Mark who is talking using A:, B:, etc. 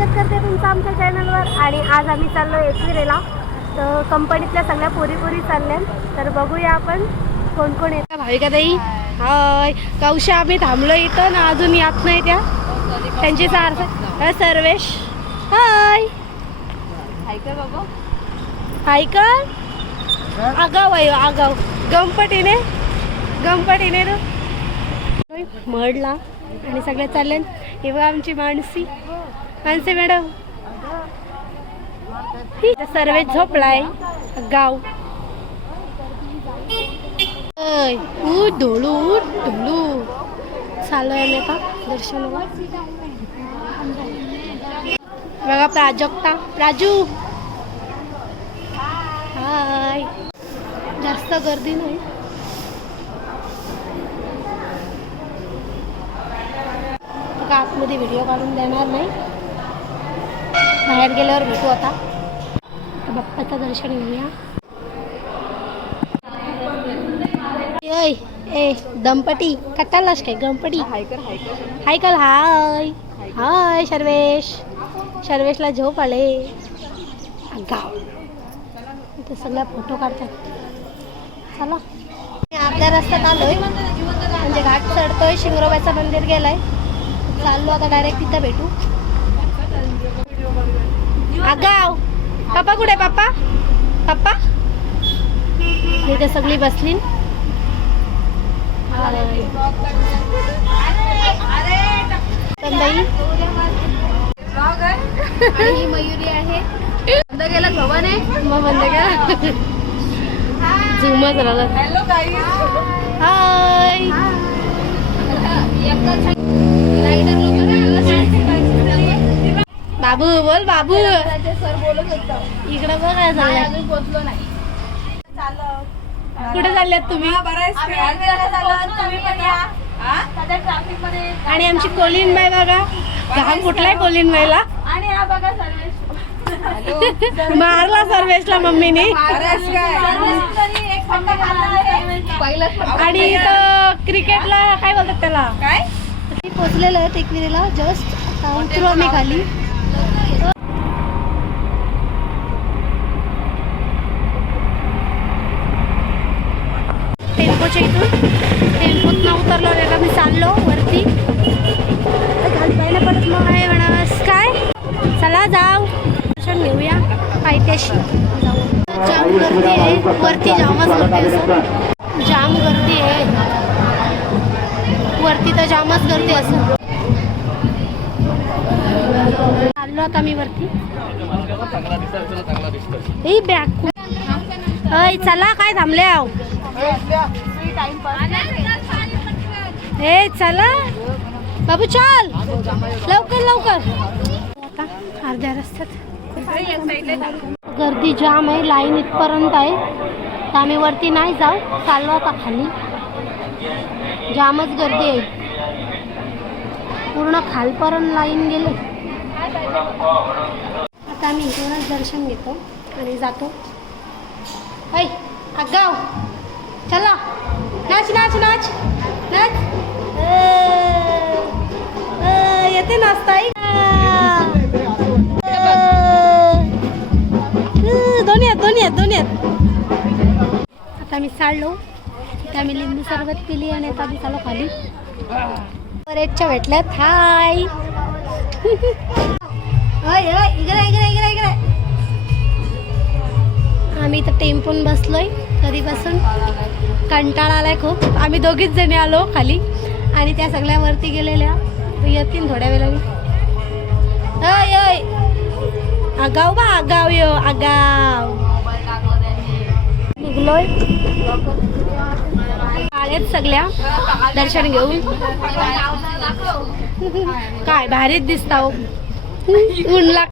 A: आमच्या चॅनलवर आणि आज आम्ही चाललो एकविरेला तर कंपनीतल्या सगळ्या पोरी पोरी चालल्या तर बघूया आपण कोण कोण येतात भाविका ताई? हाय. कौशा आम्ही थांबलो इथं ना अजून येत नाही त्या. त्यांची सार्थ अ, सर्वेश. हाय. हाय का आगाव आहे आगाव. गंपटीने गंपटीने ना. मडला. आणि सगळे चालले हे बघा आमची माणसी माणसे मॅडम. सर्वे झोपलाय. गाव. अय, उठ ढोलू उठ ढोलू चालू आहे मी दर्शन बघा प्राजक्ता. राजू हाय. जास्त गर्दी नाही. का आतमध्ये व्हिडिओ काढून देणार नाही. बाहेर गेल्यावर भेटू आता. बाप्पाचं दर्शन घेऊया. ए दंपटी कटालास काय गणपटी हायकल हाय. हाय सर्वेश सर्वेशला झोप आले. गाव. इथं सगळ्या फोटो काढतात. चला. आपल्या रस्त्यात आलोय. म्हणजे घाट चढतोय शिंगरोबाचं मंदिर गेलाय. चाललो आता डायरेक्ट तिथं भेटू. आगाव. पप्पा कुठे पप्पा? पप्पा? इथे सगळी बसली
B: ही मयुरी आहे. बंद केला भवन आहे.
A: मग बंद का झुमच राहिला
B: हॅलो
A: हाय बाबू बोल बाबू.
B: सर बोलत होता.
A: इकडे बघ
B: अजून पोहोचलो नाही.
A: कुठे चालल्यात तुम्ही?
B: ट्रॅफिकमध्ये
A: आणि आमची कोलीन बाई बघा. घाम कुठलाय कोलीन बाईला?
B: आणि हा बघा सर्वेश.
A: मारला सर्वेशला मम्मीने.
B: पहिलं
A: आणि इथं क्रिकेटला काय बोलतात त्याला?
B: काय?
A: पोचलेलो आहे एकविरीला जस्ट आता उतरू आम्ही खाली. टेम्पोच्या इथून. टेम्पोत न उतरलो आता मी चाललो वरती. परत मग आहे म्हणा काय? चला जाऊ. दर्शन घेऊया. पायथ्याशी जाम गर्दी आहे. वरती जामच गर्दी असं जाम गर्दी आहे. वरती तर जामच गर्दी असं आता मी वरती. ए बॅग अय चला काय थांबले आहो? ए चला. बाबू चल. लवकर लवकर. आता अर्ध्या रस्त्यात. गर्दी जाम आहे लाईन इथपर्यंत आहे. तर आम्ही वरती नाही जाऊ. चाललो आता खाली. जामच गर्दी आहे. पूर्ण खालपर्यंत लाईन गेले. आता आम्ही इथूनच दर्शन घेतो आणि जातो. ऐ अगाव चला. नाच नाच नाच. नाच. येते नाचता दोन्ही आहेत दोन्ही आहेत दोन्ही आहेत. आता आम्ही चाललो. तिथे आम्ही लिंबू सरबत पिली आणि आता आम्ही चालू खाली. बरेचच्या भेटल्यात. हाय. इकडे इकडे इकडे इकडे. आम्ही इथं टेम्पून बसलोय कधीपासून कंटाळा आलाय खूप. आम्ही दोघीच जणी आलो खाली. आणि त्या सगळ्या वरती गेलेल्या. तर येतील थोड्या वेळाने. अय अय आगाव बा आगाव यो आगाव. निघलोय. आल्यात सगळ्या दर्शन घेऊन. काय भारीच दिसता हो. ऊन लाग